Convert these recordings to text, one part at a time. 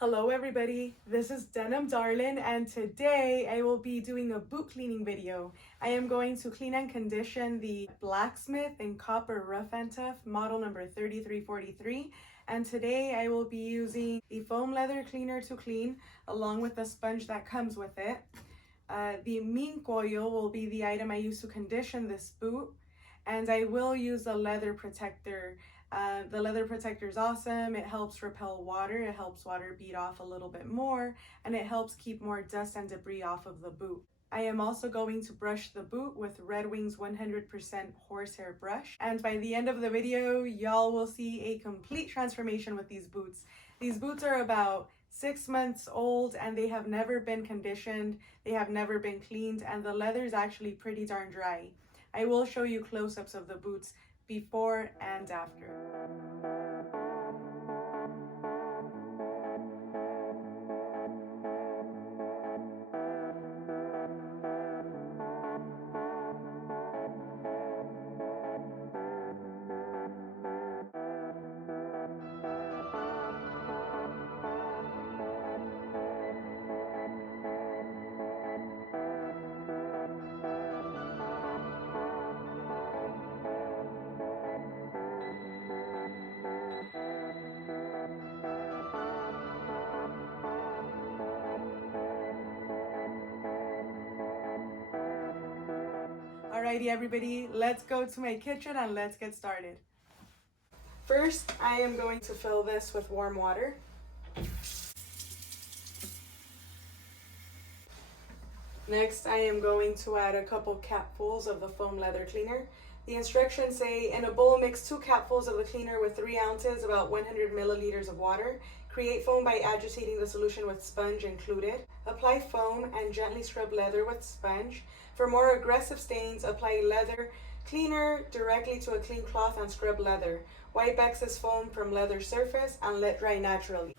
Hello everybody, this is Denim Darlin and today I will be doing a boot cleaning video. I am going to clean and condition the Blacksmith in copper rough and tough model number 3343, and today I will be using the foam leather cleaner to clean along with the sponge that comes with it. The Mink oil will be the item I use to condition this boot, and I will use a leather protector. The leather protector is awesome. It helps repel water, it helps water bead off a little bit more, and it helps keep more dust and debris off of the boot. I am also going to brush the boot with Red Wing's 100% horsehair brush. And by the end of the video, y'all will see a complete transformation with these boots. These boots are about 6 months old and they have never been conditioned, they have never been cleaned, and the leather is actually pretty darn dry. I will show you close-ups of the boots before and after. Alrighty everybody, let's go to my kitchen and let's get started. First, I am going to fill this with warm water. Next, I am going to add a couple capfuls of the foam leather cleaner. The instructions say, in a bowl, mix 2 capfuls of the cleaner with 3 ounces, about 100 milliliters of water. Create foam by agitating the solution with sponge included. Apply foam and gently scrub leather with sponge. For more aggressive stains, apply leather cleaner directly to a clean cloth and scrub leather. Wipe excess foam from leather surface and let dry naturally.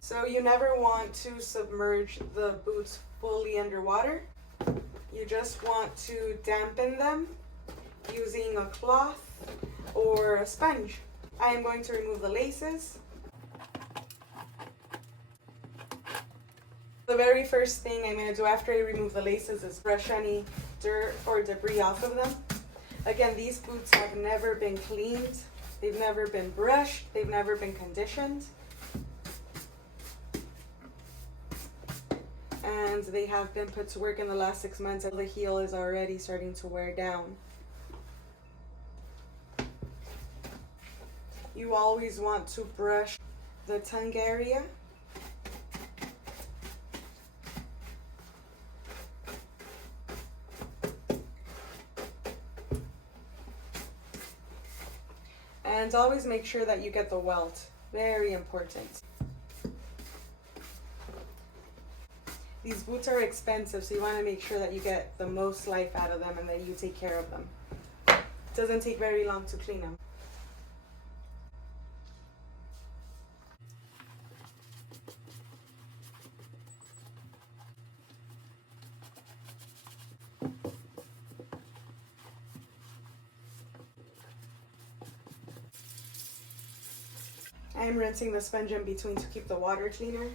So you never want to submerge the boots fully underwater. You just want to dampen them using a cloth or a sponge. I am going to remove the laces. The very first thing I'm going to do after I remove the laces is brush any dirt or debris off of them. Again, these boots have never been cleaned, they've never been brushed, they've never been conditioned, and they have been put to work in the last 6 months and the heel is already starting to wear down. You always want to brush the tongue area. And always make sure that you get the welt. Very important. These boots are expensive, so you want to make sure that you get the most life out of them and that you take care of them. It doesn't take very long to clean them. I am rinsing the sponge in between to keep the water cleaner.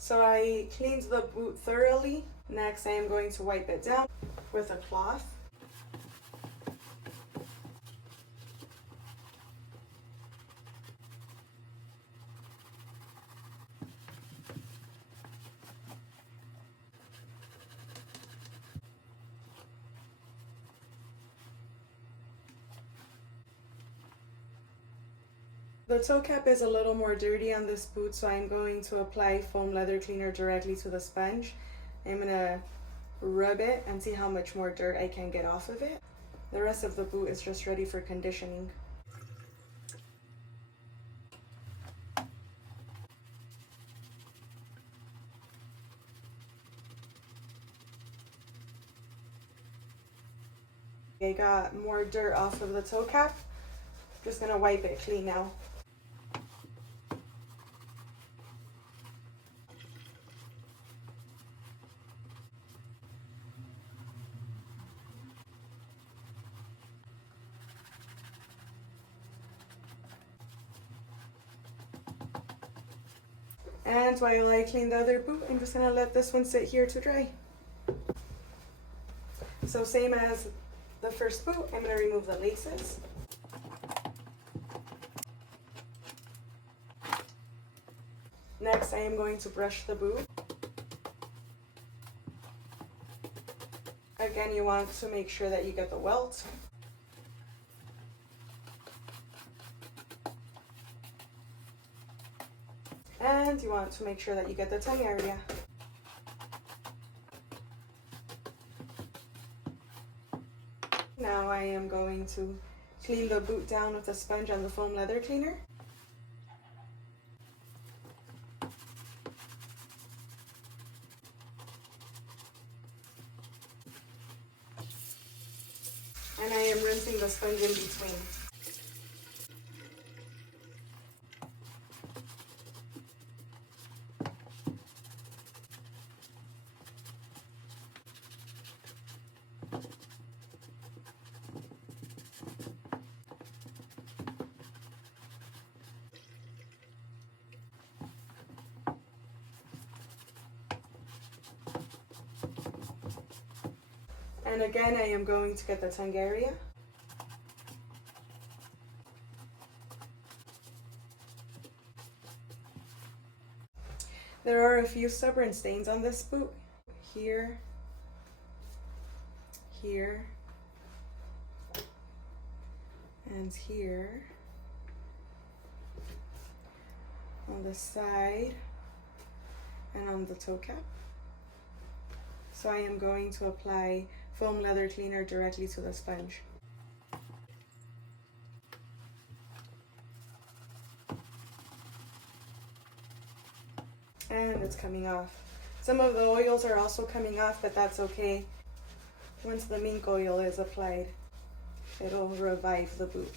So I cleaned the boot thoroughly. Next, I am going to wipe it down with a cloth. The toe cap is a little more dirty on this boot, so I'm going to apply foam leather cleaner directly to the sponge. I'm going to rub it and see how much more dirt I can get off of it. The rest of the boot is just ready for conditioning. I got more dirt off of the toe cap. Just gonna wipe it clean now. And while I clean the other boot, I'm just gonna let this one sit here to dry. So same as the first boot, I'm gonna remove the laces. Next, I am going to brush the boot. Again, you want to make sure that you get the welt. And you want to make sure that you get the tongue area. Now I am going to clean the boot down with a sponge and the foam leather cleaner. And I am rinsing the sponge in between. And again, I am going to get the tongue area. There are a few stubborn stains on this boot. Here, here, and here. On the side and on the toe cap. So I am going to apply foam leather cleaner directly to the sponge. And it's coming off. Some of the oils are also coming off, but that's okay. Once the mink oil is applied, it'll revive the boot.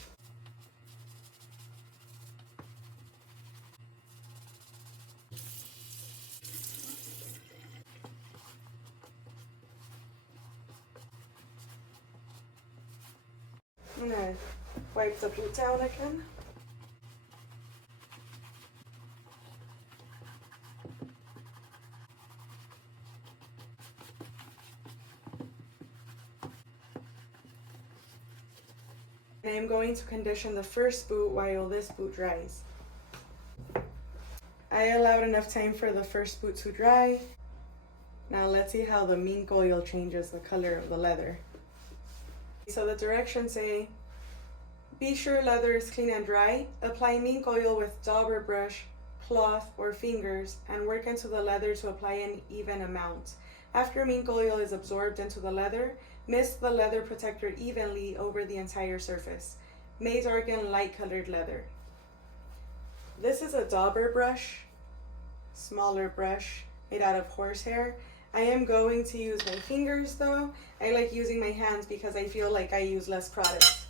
I'm gonna wipe the boot down again. I am going to condition the first boot while this boot dries. I allowed enough time for the first boot to dry. Now let's see how the mink oil changes the color of the leather. So the directions say, be sure leather is clean and dry. Apply mink oil with dauber brush, cloth, or fingers, and work into the leather to apply an even amount. After mink oil is absorbed into the leather, mist the leather protector evenly over the entire surface. May darken light colored leather. This is a dauber brush, smaller brush made out of horsehair. I am going to use my fingers though. I like using my hands because I feel like I use less product.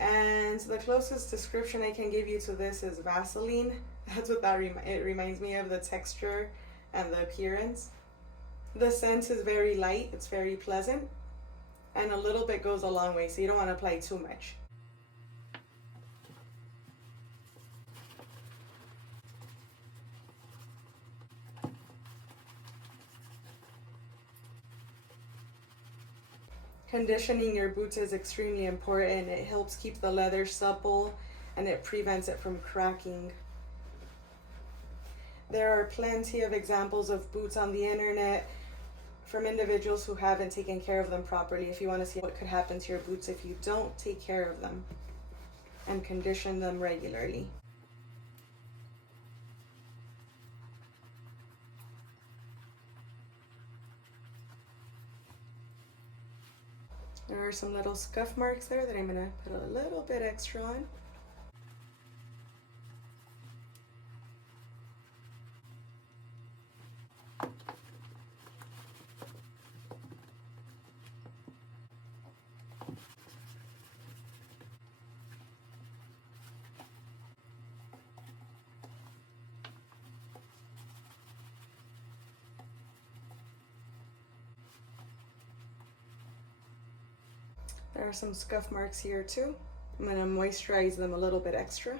And the closest description I can give you to this is Vaseline. That's what it reminds me of, the texture and the appearance. The scent is very light, it's very pleasant, and a little bit goes a long way, so you don't want to apply too much. Conditioning your boots is extremely important. It helps keep the leather supple and it prevents it from cracking. There are plenty of examples of boots on the internet from individuals who haven't taken care of them properly. If you want to see what could happen to your boots if you don't take care of them and condition them regularly. There are some little scuff marks there that I'm gonna put a little bit extra on. There are some scuff marks here too. I'm going to moisturize them a little bit extra.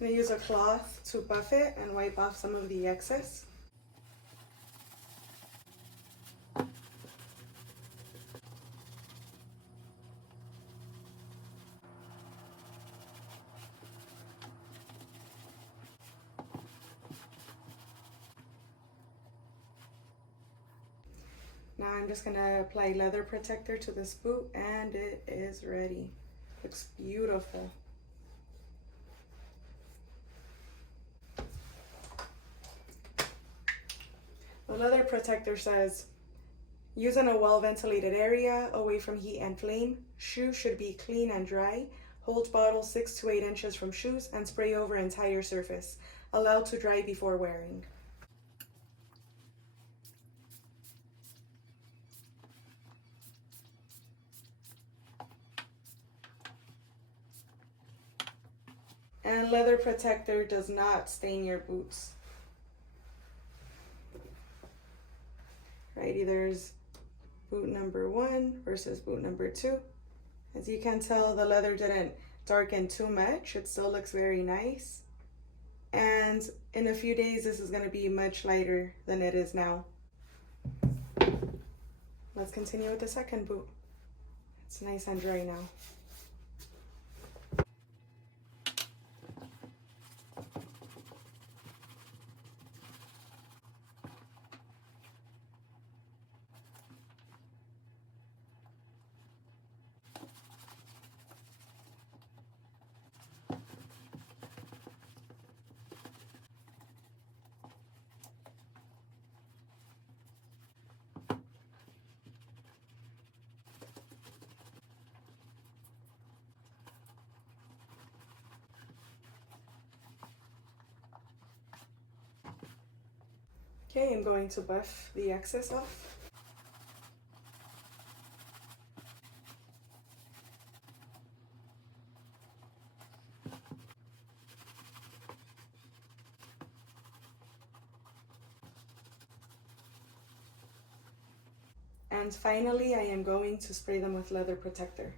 I'm going to use a cloth to buff it and wipe off some of the excess. Now I'm just going to apply leather protector to this boot and it is ready. Looks beautiful. The leather protector says, use in a well-ventilated area, away from heat and flame. Shoe should be clean and dry. Hold bottle 6 to 8 inches from shoes and spray over entire surface. Allow to dry before wearing. And leather protector does not stain your boots. Righty, there's boot number 1 versus boot number 2. As you can tell, the leather didn't darken too much. It still looks very nice. And in a few days, this is going to be much lighter than it is now. Let's continue with the second boot. It's nice and dry now. Okay, I'm going to buff the excess off. And finally, I am going to spray them with leather protector.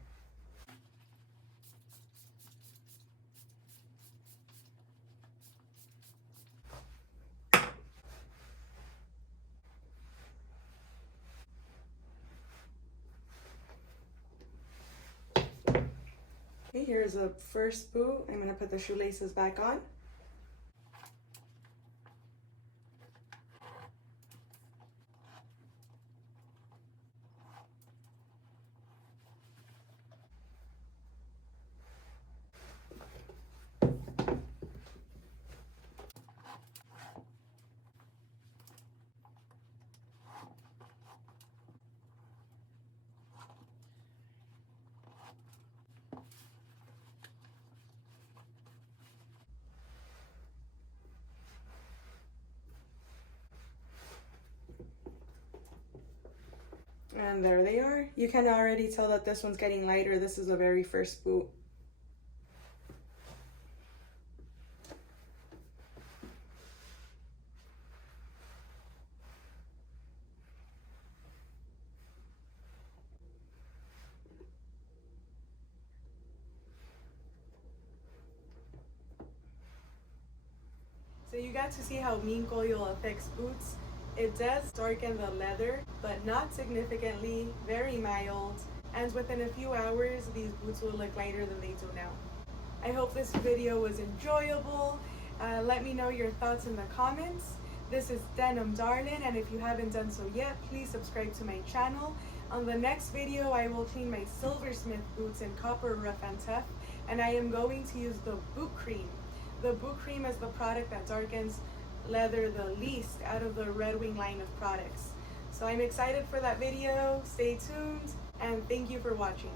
Okay, here's the first boot. I'm going to put the shoelaces back on. And there they are. You can already tell that this one's getting lighter. This is the very first boot. you got to see how Mink oil affects boots. It does darken the leather, but not significantly, very mild, and within a few hours, these boots will look lighter than they do now. I hope this video was enjoyable. Let me know your thoughts in the comments. This is Denim Darlin, and if you haven't done so yet, please subscribe to my channel. On the next video, I will clean my Silversmith boots in Copper Rough and Tough, and I am going to use the boot cream. The boot cream is the product that darkens leather the least out of the Red Wing line of products. So I'm excited for that video. Stay tuned, and thank you for watching.